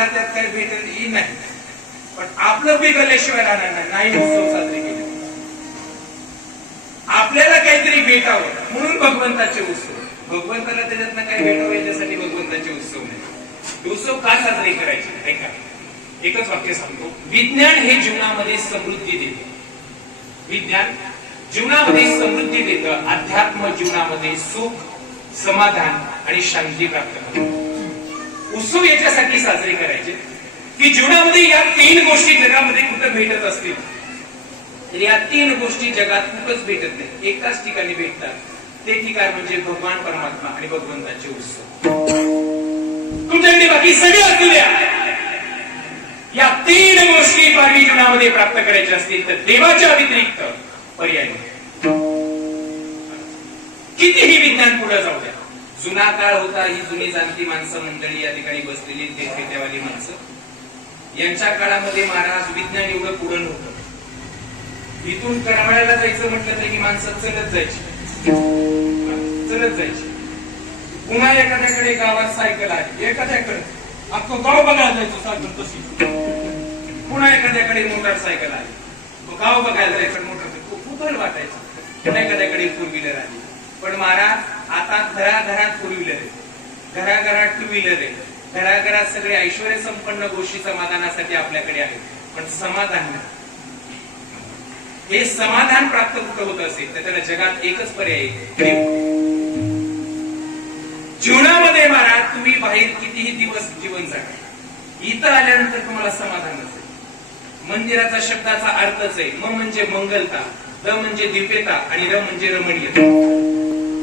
मला त्यात काही भेटत नाही, पण आपलं पीक आल्याशिवाय राहणार नाही उत्सव साजरे केले. आपल्याला काहीतरी भेटावं म्हणून भगवंताचे उत्सव. भगवंताला त्याच्यातनं काही भेटावं याच्यासाठी भगवंताचे उत्सव नाही. उत्सव का साजरे करायचे? ऐका, एकच वाक्य सांगतो. विज्ञान हे जीवनामध्ये समृद्धी देते. विज्ञान जीवनामध्ये समृद्धी देतं. अध्यात्म जीवनामध्ये सुख, समाधान आणि शांती प्राप्त करतो. उत्सव याच्यासाठी साजरे करायचे की जीवनामध्ये या 3 गोष्टी जगामध्ये कुठं भेटत असतील तर या 3 गोष्टी जगात कुठंच भेटत नाही, एकाच ठिकाणी भेटतात. ते ठिकाण म्हणजे भगवान परमात्मा आणि भगवंताचे उत्सव. तुमच्याकडे बाकी सगळे असतील, या 3 गोष्टी मानवी जीवनामध्ये प्राप्त करायच्या असतील तर देवाच्या व्यतिरिक्त पर्याय नाही. कितीही विज्ञान पुढे जाऊ द्या. जुना काळ होता, ही जुनी जाणती माणसं मंडळी या ठिकाणी बसलेली, ते फेट्यावाली माणसं. यांच्या काळामध्ये महाराज विज्ञान एवढं पुढे नव्हतं. इथून करमाळ्याला जायचं म्हटलं तर ही माणसं चलत जायची. पुन्हा एखाद्याकडे गावात सायकल आहे, एखाद्याकडे अख्खं गाव बघायला जायचं सायकल तशी. पुन्हा एखाद्याकडे मोटरसायकल आहे, तो गाव बघायला जायचं मोटरसायकल खूप वाटायचं. पुन्हा एखाद्याकडे 4 व्हीलर आहे. पण महाराज आता घराघरात 4 व्हीलर आहे, घराघरात 2 व्हीलर आहे, घराघरात सगळे ऐश्वर्य संपन्न गोष्टी समाधानासाठी आपल्याकडे आहेत. पण समाधान नाही. हे समाधान प्राप्त कुठं होत असेल तर त्याला जगात एकच पर्याय आहे, जीवनामध्ये महाराज तुम्ही बाहेर कितीही दिवस जीवन जगा, इथं आल्यानंतर तुम्हाला समाधान नसेल. मंदिराचा शब्दाचा अर्थच आहे. म म्हणजे मंगलता, द म्हणजे दिव्यता आणि र म्हणजे रमणीयता.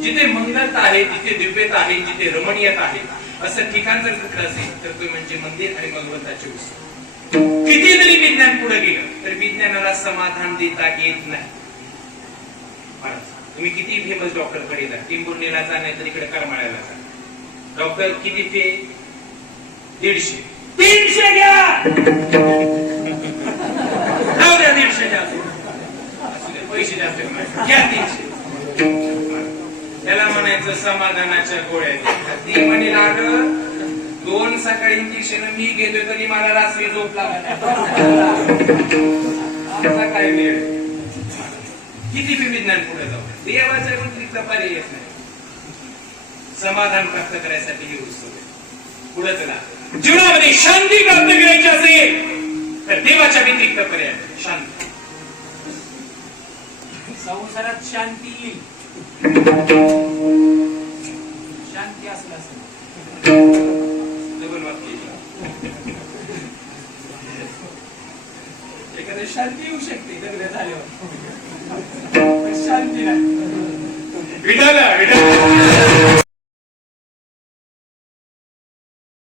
जिथे मंगलता आहे तिथे दिव्यता आहे, जिथे रमणीयता आहे असं ठिकाण जर कुठलं असेल तर ते म्हणजे मंदिर आणि भगवंताचे उत्सव. किती जरी विज्ञान पुढे गेलं तर विज्ञानाला समाधान देता येत नाही. तुम्ही किती फेमस डॉक्टर कडे जा, टिंबुर्णीला जा नाही तर इकडे करमाळ्याला जा. डॉक्टर किती फे? 150. 300 घ्या, जाऊ द्या 150 घ्या, पैसे जास्त घ्या 300. त्याला म्हणायचं समाधानाच्या गोळ्या. ती म्हणे लागलं 2 सकाळी इंजेक्शन मी घेतोय तरी मला रात्री झोप लागत. काय वेळ, किती विज्ञान पुढे जाऊ, देवाच्या व्यतिरिक्त पर्याय येत नाही. समाधान प्राप्त करायसाठी हे उत्सव आहे. पुढे चला. जीवनामध्ये शांती प्राप्त करायची असेल तर देवाच्या व्यतिरिक्त पर्याय शांती. संसारात शांती येईल, शांती असलं असेल. डबल वाक्य. एखाद्या शांती येऊ शकते लग्न झाल्यावर, शांती नाही. विठाला विठाला